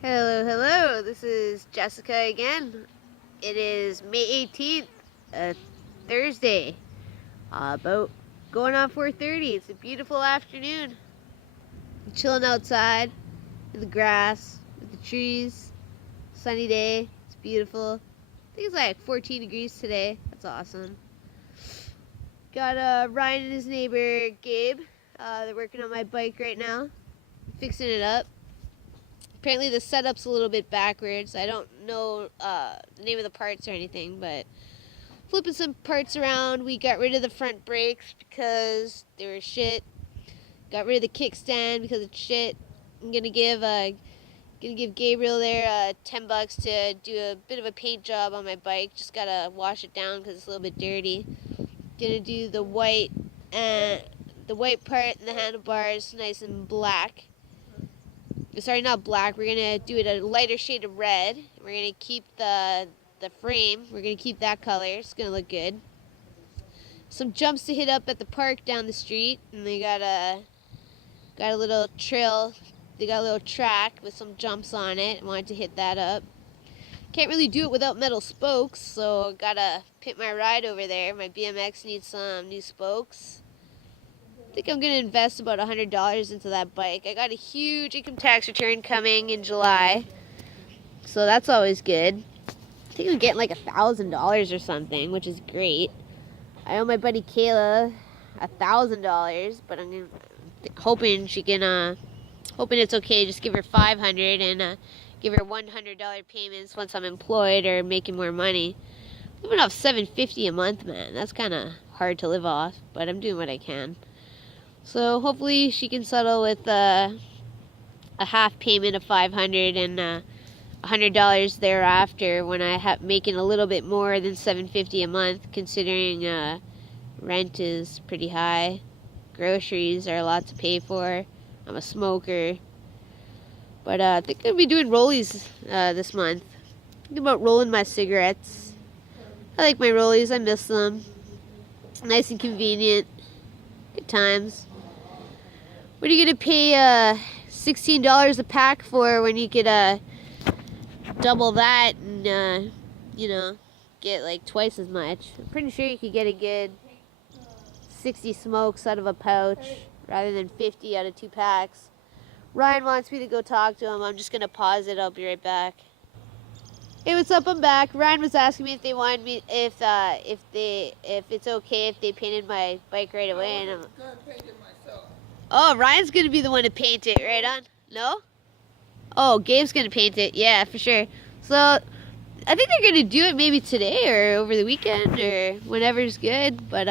Hello, hello. This is Jessica again. It is May 18th, Thursday. About going on 4:30. It's a beautiful afternoon. I'm chilling outside in the grass with the trees. Sunny day. It's beautiful. I think it's like 14 degrees today. That's awesome. Got Ryan and his neighbor Gabe. They're working on my bike right now, fixing it up. Apparently the setup's a little bit backwards. I don't know the name of the parts or anything, but flipping some parts around. We got rid of the front brakes because they were shit. Got rid of the kickstand because it's shit. I'm gonna give Gabriel there $10 to do a bit of a paint job on my bike. Just gotta wash it down because it's a little bit dirty. Gonna do the white part and the handlebars nice and black. Sorry, not black. We're gonna do it a lighter shade of red. We're gonna keep the frame. We're gonna keep that color. It's gonna look good. Some jumps to hit up at the park down the street, and they got a little trail. They got a little track with some jumps on it. I wanted to hit that up. Can't really do it without metal spokes, so gotta pit my ride over there. My BMX needs some new spokes. I think I'm going to invest about $100 into that bike. I got a huge income tax return coming in July, so that's always good. I think I'm getting like $1,000 or something, which is great. I owe my buddy Kayla $1,000, but I'm hoping she can, hoping it's okay. Just give her $500 and give her $100 payments once I'm employed or making more money. I'm living off $750 a month, man. That's kind of hard to live off, but I'm doing what I can. So hopefully she can settle with a half payment of $500 and $100 thereafter when I making a little bit more than $750 a month, considering rent is pretty high, groceries are a lot to pay for. I'm a smoker, but I think I'll be doing rollies this month. Think about rolling my cigarettes. I like my rollies. I miss them. Nice and convenient. Good times. What are you gonna pay $16 a pack for when you could double that and get like twice as much? I'm pretty sure you could get a good 60 smokes out of a pouch rather than 50 out of 2 packs. Ryan wants me to go talk to him. I'm just gonna pause it. I'll be right back. Hey, what's up? I'm back. Ryan was asking me if they wanted me if it's okay if they painted my bike right away, and I'm gonna paint it myself. Oh, Ryan's gonna be the one to paint it, right on? No? Oh, Gabe's gonna paint it. Yeah, for sure. So, I think they're gonna do it maybe today or over the weekend or whenever's good. But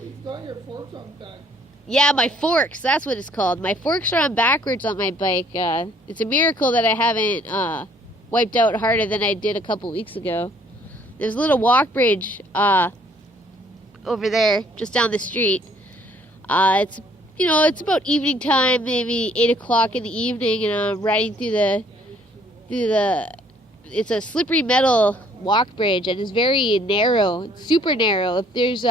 You've got your forks on back. yeah, my forks. That's what it's called. My forks are on backwards on my bike. It's a miracle that I haven't wiped out harder than I did a couple weeks ago. There's a little walk bridge over there, just down the street. It's about evening time, maybe 8 o'clock in the evening, and I'm riding through the. It's a slippery metal walk bridge, and it's very narrow. It's super narrow. If there's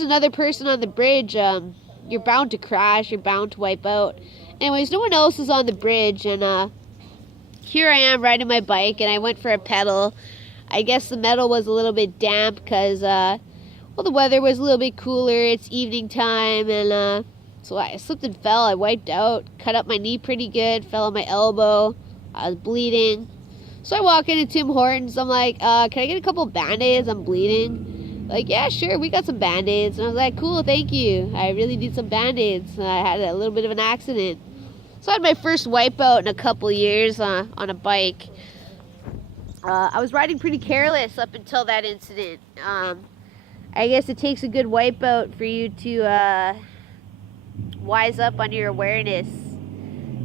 another person on the bridge, you're bound to crash. You're bound to wipe out. Anyways, no one else is on the bridge, and here I am riding my bike, and I went for a pedal. I guess the metal was a little bit damp because the weather was a little bit cooler. It's evening time, and so I slipped and fell. I wiped out, cut up my knee pretty good, fell on my elbow. I was bleeding. So I walk into Tim Hortons. I'm like, can I get a couple Band-Aids? I'm bleeding. Like, yeah, sure, we got some Band-Aids. And I was like, cool, thank you. I really need some Band-Aids. I had a little bit of an accident. So I had my first wipeout in a couple years on a bike. I was riding pretty careless up until that incident. I guess it takes a good wipeout for you to wise up on your awareness,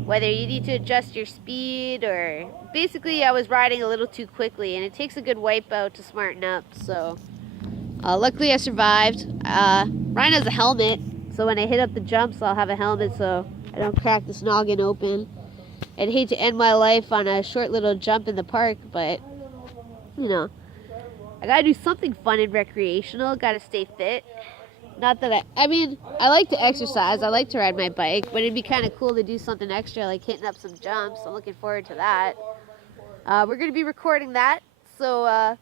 whether you need to adjust your speed or basically I was riding a little too quickly, and it takes a good wipeout to smarten up. So luckily I survived. Ryan has a helmet, so when I hit up the jumps I'll have a helmet so I don't crack this noggin open. I'd hate to end my life on a short little jump in the park, but I gotta do something fun and recreational. Gotta stay fit. Not that I mean, I like to exercise. I like to ride my bike, but it'd be kind of cool to do something extra, like hitting up some jumps. I'm looking forward to that. We're going to be recording that, so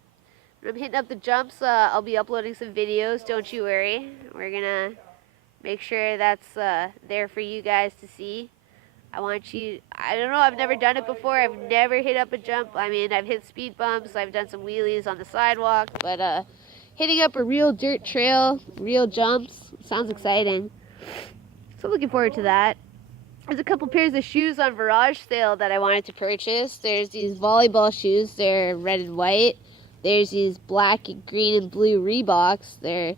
when I'm hitting up the jumps, I'll be uploading some videos. Don't you worry. We're going to make sure that's there for you guys to see. I don't know, I've never done it before. I've never hit up a jump. I mean, I've hit speed bumps. I've done some wheelies on the sidewalk, but hitting up a real dirt trail, real jumps, sounds exciting. So I'm looking forward to that. There's a couple pairs of shoes on Virage sale that I wanted to purchase. There's these volleyball shoes. They're red and white. There's these black, green, and blue Reeboks. They're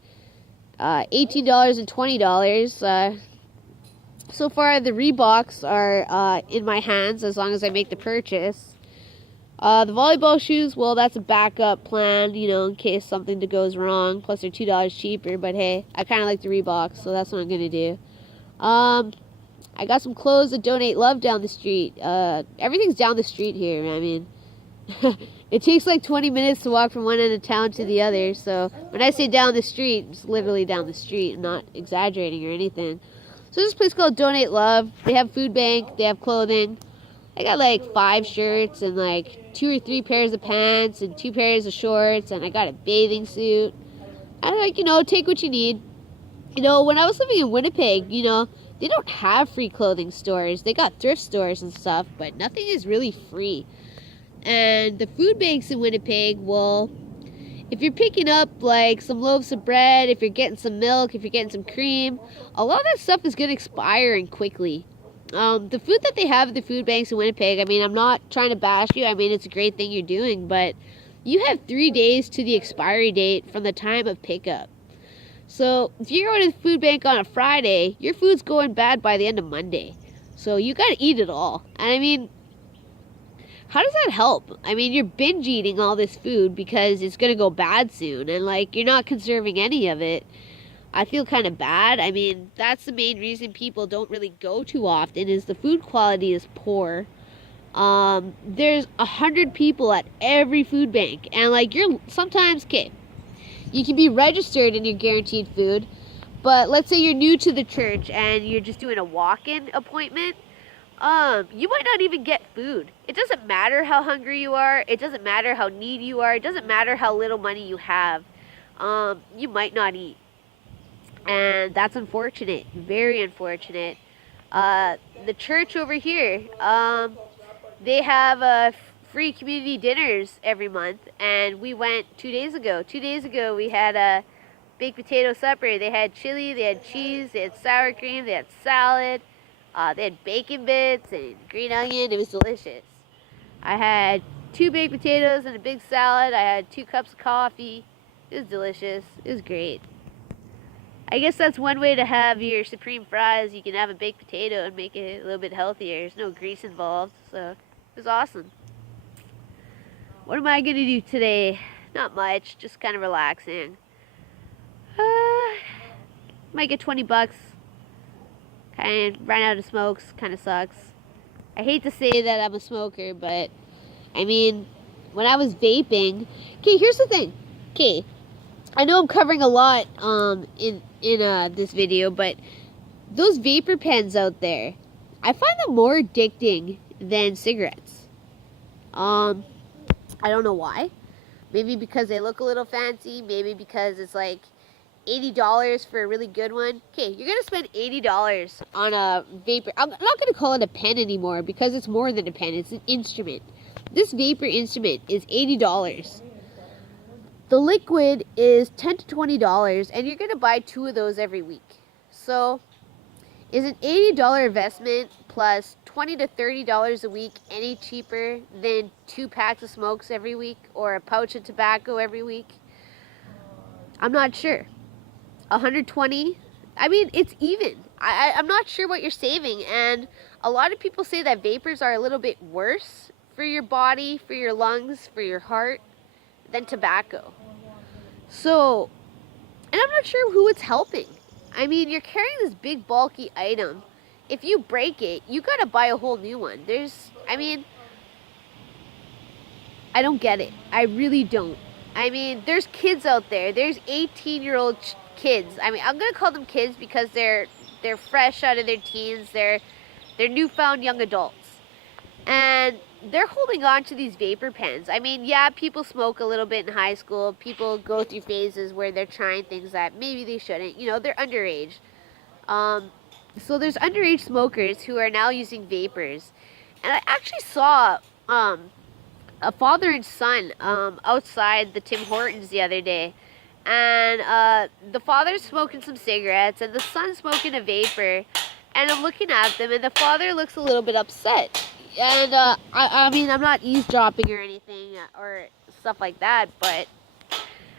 $18 and $20. So far, the Reeboks are in my hands as long as I make the purchase. The volleyball shoes, well, that's a backup plan, you know, in case something goes wrong. Plus, they're $2 cheaper. But hey, I kind of like the Reeboks, so that's what I'm gonna do. I got some clothes at Donate Love down the street. Everything's down the street here. I mean, it takes like 20 minutes to walk from one end of town to the other. So when I say down the street, it's literally down the street. I'm not exaggerating or anything. So this place called Donate Love. They have food bank. They have clothing. I got like 5 shirts and like 2 or 3 pairs of pants and 2 pairs of shorts. And I got a bathing suit. I like, you know, take what you need. You know, when I was living in Winnipeg, you know, they don't have free clothing stores. They got thrift stores and stuff, but nothing is really free. And the food banks in Winnipeg, well, if you're picking up like some loaves of bread, if you're getting some milk, if you're getting some cream, a lot of that stuff is going to expire and quickly. The food that they have at the food banks in Winnipeg, I mean, I'm not trying to bash you. I mean, it's a great thing you're doing, but you have 3 days to the expiry date from the time of pickup. So if you're going to the food bank on a Friday, your food's going bad by the end of Monday. So you got to eat it all. And I mean, how does that help? I mean, you're binge eating all this food because it's going to go bad soon. And like, you're not conserving any of it. I feel kind of bad. I mean, that's the main reason people don't really go too often is the food quality is poor. There's 100 people at every food bank. And like, you're sometimes, okay, you can be registered and you're guaranteed food. But let's say you're new to the church and you're just doing a walk-in appointment. You might not even get food. It doesn't matter how hungry you are. It doesn't matter how needy you are. It doesn't matter how little money you have. You might not eat. And that's unfortunate. Very unfortunate. The church over here, they have free community dinners every month. And we went 2 days ago. 2 days ago, we had a baked potato supper. They had chili, they had cheese, they had sour cream, they had salad. They had bacon bits and green onion. It was delicious. I had 2 baked potatoes and a big salad. I had 2 cups of coffee. It was delicious. It was great. I guess that's one way to have your supreme fries. You can have a baked potato and make it a little bit healthier. There's no grease involved, so it was awesome. What am I going to do today? Not much, just kind of relaxing. Might get $20. Kind of ran out of smokes. Kind of sucks. I hate to say that I'm a smoker, but I mean, when I was vaping. Okay, here's the thing. Okay, I know I'm covering a lot in this video, but those vapor pens out there, I find them more addicting than cigarettes. I don't know why. Maybe because they look a little fancy. Maybe because it's like $80 for a really good one. Okay, you're going to spend $80 on a vapor. I'm not going to call it a pen anymore because it's more than a pen. It's an instrument. This vapor instrument is $80. The liquid is $10 to $20, and you're going to buy 2 of those every week. So, is an $80 investment plus $20 to $30 a week any cheaper than 2 packs of smokes every week or a pouch of tobacco every week? I'm not sure. 120? I mean, it's even. I'm not sure what you're saving, and a lot of people say that vapors are a little bit worse for your body, for your lungs, for your heart than tobacco. So, and I'm not sure who it's helping. I mean, you're carrying this big bulky item. If you break it, you gotta buy a whole new one. I don't get it. I really don't. I mean, there's kids out there. There's 18-year-old kids. I mean, I'm gonna call them kids because they're fresh out of their teens. They're newfound young adults, and they're holding on to these vapor pens. I mean, yeah, people smoke a little bit in high school. People go through phases where they're trying things that maybe they shouldn't. You know, they're underage. So there's underage smokers who are now using vapors, and I actually saw a father and son outside the Tim Hortons the other day, and the father's smoking some cigarettes and the son's smoking a vapor, and I'm looking at them, and the father looks a little bit upset. And I mean, I'm not eavesdropping or anything or stuff like that, but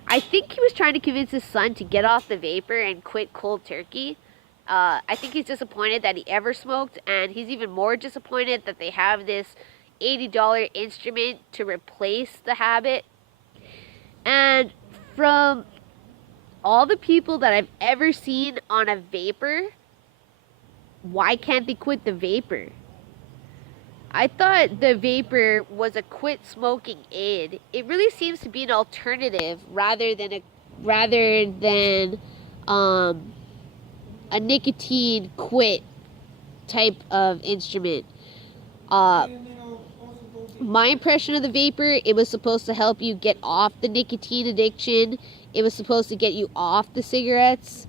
I think he was trying to convince his son to get off the vapor and quit cold turkey. I think he's disappointed that he ever smoked, and he's even more disappointed that they have this $80 instrument to replace the habit. And from all the people that I've ever seen on a vapor, why can't they quit the vapor? I thought the vapor was a quit smoking aid. It really seems to be an alternative rather than a nicotine quit type of instrument. My impression of the vapor, it was supposed to help you get off the nicotine addiction. It was supposed to get you off the cigarettes.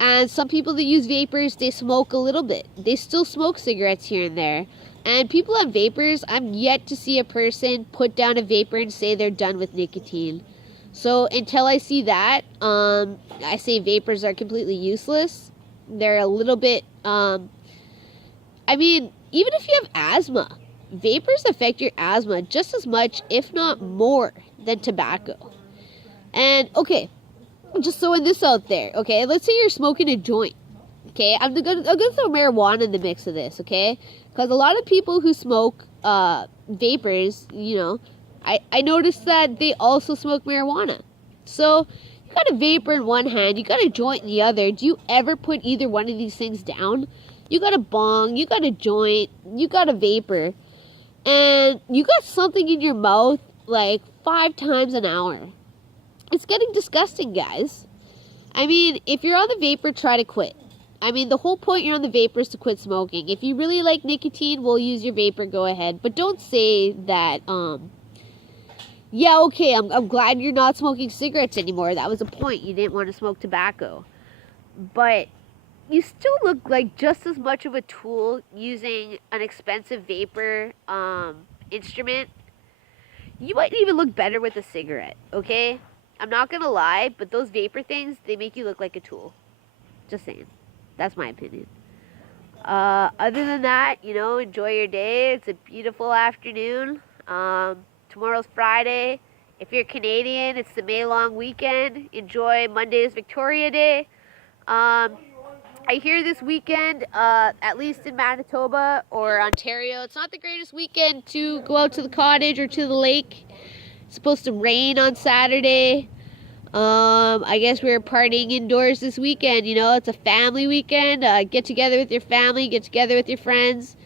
And some people that use vapors, they smoke a little bit. They still smoke cigarettes here and there. And people on vapors, I'm yet to see a person put down a vapor and say they're done with nicotine. So until I see that, I say vapors are completely useless. They're a little bit, I mean, even if you have asthma, vapors affect your asthma just as much, if not more, than tobacco. And, okay, I'm just throwing this out there, okay? Let's say you're smoking a joint, okay? I'm gonna throw marijuana in the mix of this, okay? Because a lot of people who smoke vapors, you know, I noticed that they also smoke marijuana. So, you got a vapor in one hand, you got a joint in the other. Do you ever put either one of these things down? You got a bong, you got a joint, you got a vapor, and you got something in your mouth like 5 times an hour. It's getting disgusting, guys. I mean, if you're on the vapor, try to quit. I mean, the whole point you're on the vapor is to quit smoking. If you really like nicotine, we'll use your vapor, go ahead. But don't say that, yeah, okay, I'm glad you're not smoking cigarettes anymore. That was the point. You didn't want to smoke tobacco. But you still look like just as much of a tool using an expensive vapor instrument. You might even look better with a cigarette, okay? I'm not going to lie, but those vapor things, they make you look like a tool. Just saying. That's my opinion. Other than that, you know, enjoy your day. It's a beautiful afternoon. Tomorrow's Friday. If you're Canadian, it's the May long weekend. Enjoy Monday's Victoria Day. I hear this weekend, at least in Manitoba or Ontario, it's not the greatest weekend to go out to the cottage or to the lake. It's supposed to rain on Saturday. I guess we're partying indoors this weekend, you know, it's a family weekend. Get together with your family, get together with your friends.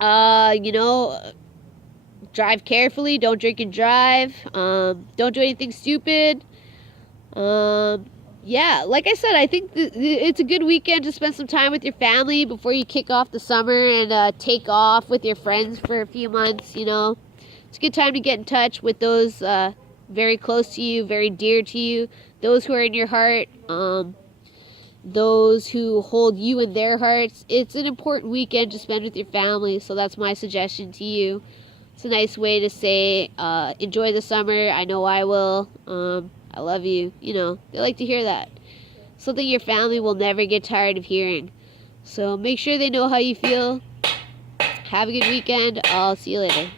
You know, drive carefully, don't drink and drive. Don't do anything stupid. Yeah, like I said, I think it's a good weekend to spend some time with your family before you kick off the summer and take off with your friends for a few months, you know. It's a good time to get in touch with those very close to you, very dear to you, those who are in your heart, those who hold you in their hearts. It's an important weekend to spend with your family, so that's my suggestion to you. It's a nice way to say, enjoy the summer. I know I will. I love you. You know, they like to hear that. Something your family will never get tired of hearing. So make sure they know how you feel. Have a good weekend. I'll see you later.